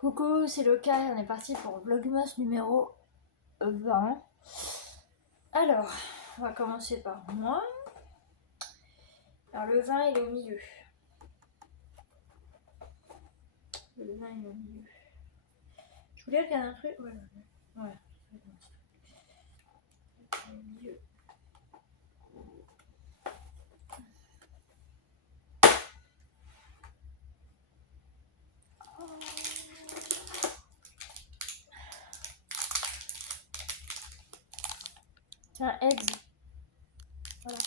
Coucou, c'est Loka et on est parti pour Vlogmas numéro 20. Alors, on va commencer par moi. Alors le 20 il est au milieu. Le 20 il est au milieu. Je voulais regarder un truc. Voilà. Voilà. Au milieu. C'est un eggs. Voilà.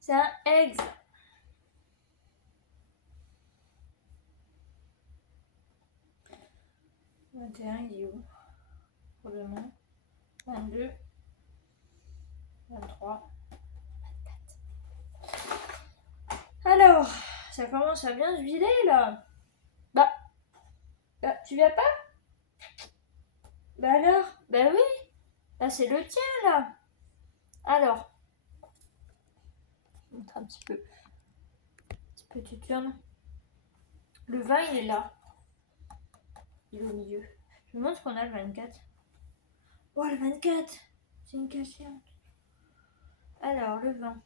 C'est un eggs. « 21 il est où? Pour demain. 22. 23. 24. Alors, ça commence à bien se vider là. Bah, tu viens pas? Bah alors? Bah oui. Là c'est le tien là. Alors, montre un petit peu. Tu tournes. Le 20 il est là. Il est au milieu. Je me demande ce qu'on a le 24. Oh le 24. C'est une cachette. Alors le 20.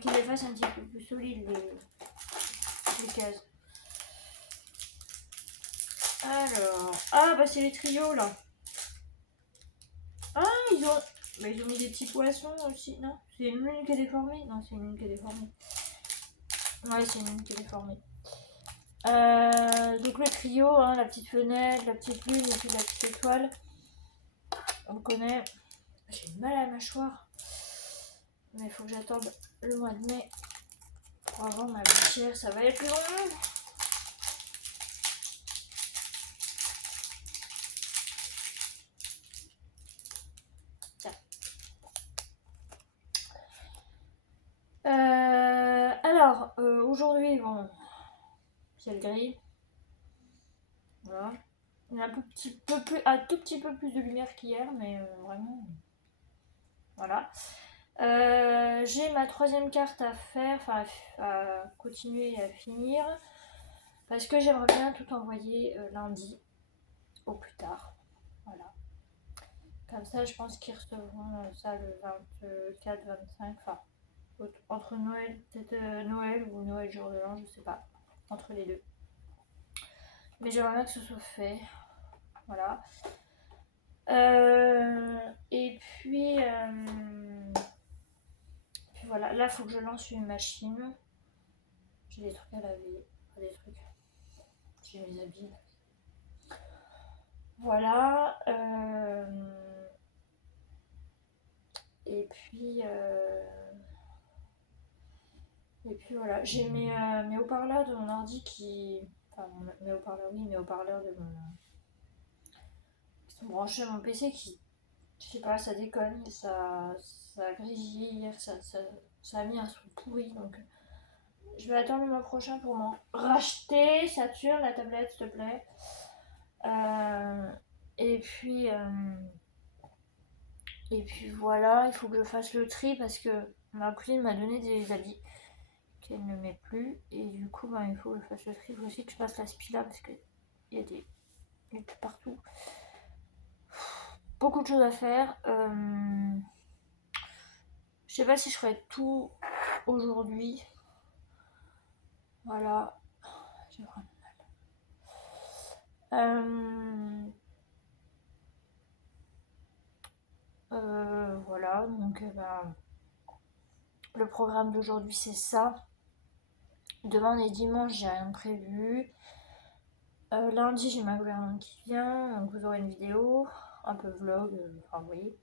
Qu'il les fasse un petit peu plus solide les cases. Alors. Ah bah c'est les trios là. Ah ils ont. Bah, ils ont mis des petits poissons aussi. Non, c'est une lune qui est déformée. Non, c'est une lune qui est déformée. Ouais, c'est une lune qui est déformée. Donc le trio, hein, la petite fenêtre, la petite lune et puis la petite étoile. On le connaît. J'ai mal à la mâchoire. Mais il faut que j'attende le mois de mai pour avoir ma gouttière. Ça va être long. Tiens. Alors, aujourd'hui, bon, ciel gris. Voilà. Il y a un tout petit peu plus de lumière qu'hier, mais vraiment. Voilà. J'ai ma troisième carte à faire, enfin à continuer à finir, parce que j'aimerais bien tout envoyer lundi au plus tard. Voilà. Comme ça, je pense qu'ils recevront ça le 24, 25, enfin entre Noël, peut-être Noël ou Noël jour de l'an, je sais pas, entre les deux. Mais j'aimerais bien que ce soit fait. Voilà. Et puis voilà, là il faut que je lance une machine. J'ai des trucs à laver, pas des trucs. J'ai mes habits. Voilà. Et puis voilà, j'ai mes haut-parleurs de mon ordi qui. Enfin, mes haut-parleurs, oui, mes haut-parleurs de mon. Qui sont branchés à mon PC qui. Je sais pas, ça déconne, ça a grésillé hier, ça a mis un son pourri donc. Je vais attendre le mois prochain pour m'en racheter. Saturne, la tablette, s'il te plaît. Et puis. Et puis voilà, il faut que je fasse le tri parce que ma cousine m'a donné des habits qu'elle ne met plus. Et du coup, ben, il faut que je fasse le tri. Il faut aussi que je fasse la spila parce qu'il y a des trucs partout. Beaucoup de choses à faire. Je sais pas si je ferai tout aujourd'hui. Voilà. J'ai vraiment mal. Voilà, donc ben, le programme d'aujourd'hui c'est ça. Demain et dimanche j'ai rien prévu. Lundi j'ai ma gouvernante qui vient, donc vous aurez une vidéo, un peu vlog, enfin vous voyez.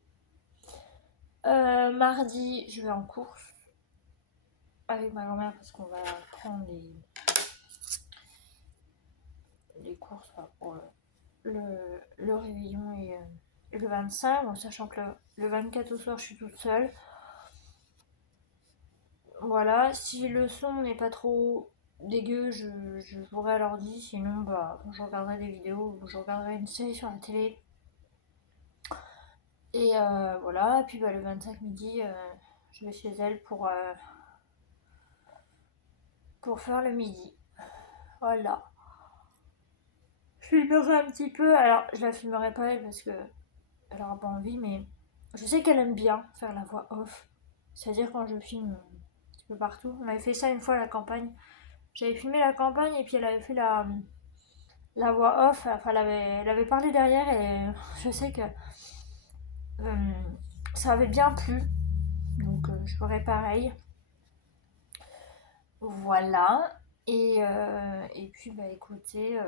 Mardi je vais en course avec ma grand-mère parce qu'on va prendre les courses pour le réveillon et le 25, en sachant que le 24 au soir je suis toute seule. Voilà, si le son n'est pas trop dégueu, je jouerai à l'ordi, sinon bah, je regarderai des vidéos ou je regarderai une série sur la télé. Et voilà, et puis bah, le 25 midi, je vais chez elle pour faire le midi. Voilà. Je filmerai un petit peu. Alors, je la filmerai pas elle parce que elle aura pas envie, mais je sais qu'elle aime bien faire la voix off. C'est-à-dire quand je filme un petit peu partout. On avait fait ça une fois à la campagne. J'avais filmé la campagne et puis elle avait fait la voix off. Enfin, elle avait parlé derrière et je sais que euh, ça avait bien plu. Donc, je ferai pareil. Voilà. Et puis, bah écoutez,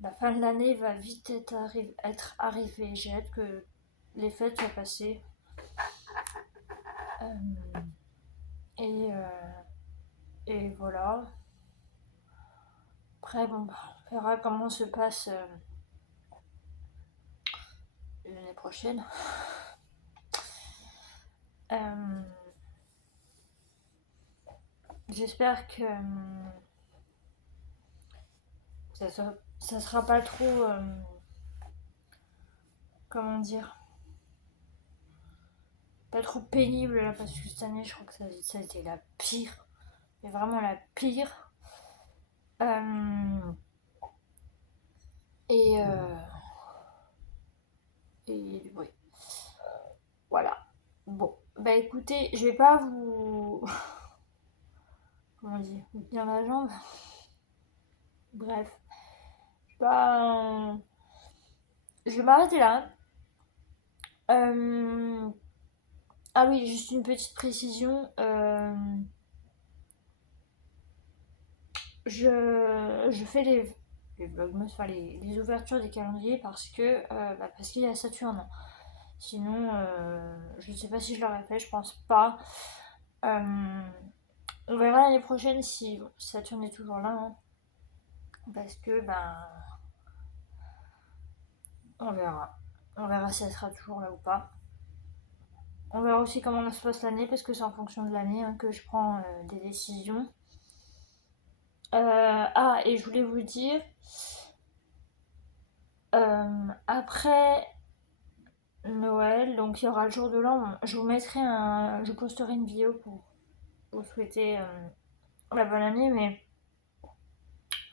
la fin de l'année va vite être arrivée. J'ai hâte que les fêtes soient passées. Euh, et, euh, et voilà. Après, bon, bah, on verra comment se passe l'année prochaine. Euh, J'espère que ça sera pas trop. Comment dire? Pas trop pénible là, parce que cette année, je crois que ça a été la pire. Mais vraiment la pire. Euh, et, euh, et oui, voilà. Bon, bah écoutez, je vais pas vous. Comment on dit? Vous tenir la jambe. Bref. Bah, je vais m'arrêter là. Euh, Ah oui, juste une petite précision. Je fais les vlogmas, enfin les ouvertures des calendriers parce qu'il y a Saturne. Sinon, je ne sais pas si je l'aurais fait, je pense pas. Euh, on verra l'année prochaine si bon, Saturne est toujours là, hein, parce que ben on verra. On verra si elle sera toujours là ou pas. On verra aussi comment se passe l'année parce que c'est en fonction de l'année hein, que je prends des décisions. Et je voulais vous dire, après Noël, donc il y aura le jour de l'an, je posterai une vidéo pour vous souhaiter la bonne année, mais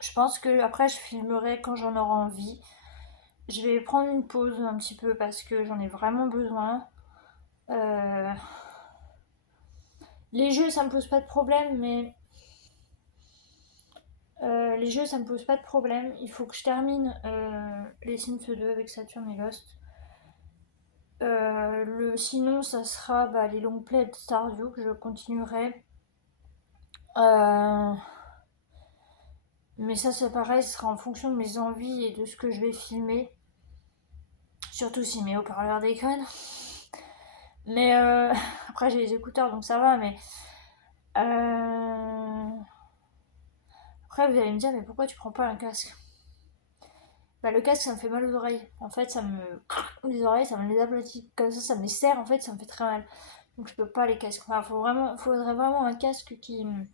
je pense que après je filmerai quand j'en aurai envie. Je vais prendre une pause un petit peu parce que j'en ai vraiment besoin. Euh, les jeux, ça me pose pas de problème, mais les jeux, ça me pose pas de problème. Il faut que je termine les Sims 2 avec Saturn et Lost. Sinon, ça sera les long plays de Stardew que je continuerai. Euh, mais ça, c'est pareil, ce sera en fonction de mes envies et de ce que je vais filmer. Surtout si mes haut-parleurs déconnent. Mais après, j'ai les écouteurs donc ça va. Mais euh, après, vous allez me dire, mais pourquoi tu prends pas un casque? Bah, le casque, ça me fait mal aux oreilles. En fait, ça me. Les oreilles, ça me les aplatit. Comme ça me les serre, en fait, ça me fait très mal. Donc, je peux pas les casques. Enfin, faudrait vraiment un casque qui me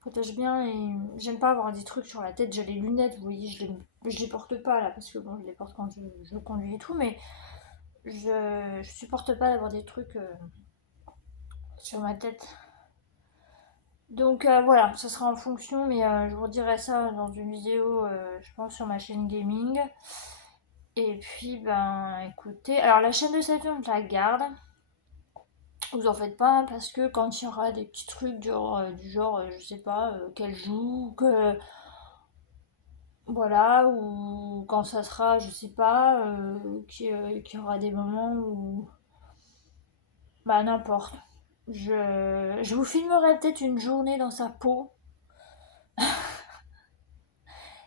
protège bien. Et j'aime pas avoir des trucs sur la tête. J'ai les lunettes, vous voyez, je les porte pas là. Parce que bon, je les porte quand je conduis et tout. Mais je supporte pas d'avoir des trucs sur ma tête. Donc voilà, ça sera en fonction, mais je vous dirai ça dans une vidéo, je pense, sur ma chaîne gaming. Et puis, ben, écoutez, alors la chaîne de Saturne, je la garde. Vous en faites pas, hein, parce que quand il y aura des petits trucs du genre, je sais pas, qu'elle joue, que. Voilà, ou quand ça sera, je sais pas, qu'il y aura des moments où. Bah, n'importe. Je vous filmerai peut-être une journée dans sa peau.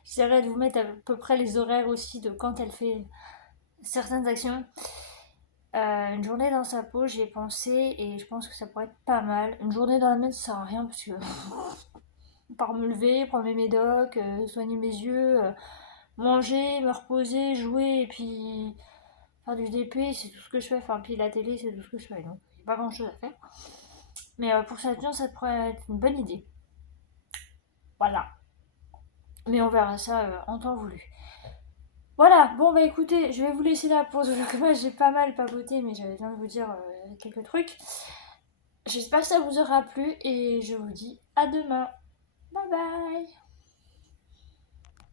J'essaierai de vous mettre à peu près les horaires aussi de quand elle fait certaines actions. Une journée dans sa peau, j'y ai pensé et je pense que ça pourrait être pas mal. Une journée dans la mienne, ça sert à rien parce que par me lever, prendre mes médocs, soigner mes yeux, manger, me reposer, jouer et puis faire du DP, c'est tout ce que je fais. Enfin, puis la télé, c'est tout ce que je fais. Donc, il n'y a pas grand chose à faire. Mais pour Saturne, ça pourrait être une bonne idée. Voilà. Mais on verra ça en temps voulu. Voilà, bon bah écoutez, je vais vous laisser la pause. Moi j'ai pas mal papoté, mais j'avais besoin de vous dire quelques trucs. J'espère que ça vous aura plu et je vous dis à demain. Bye bye.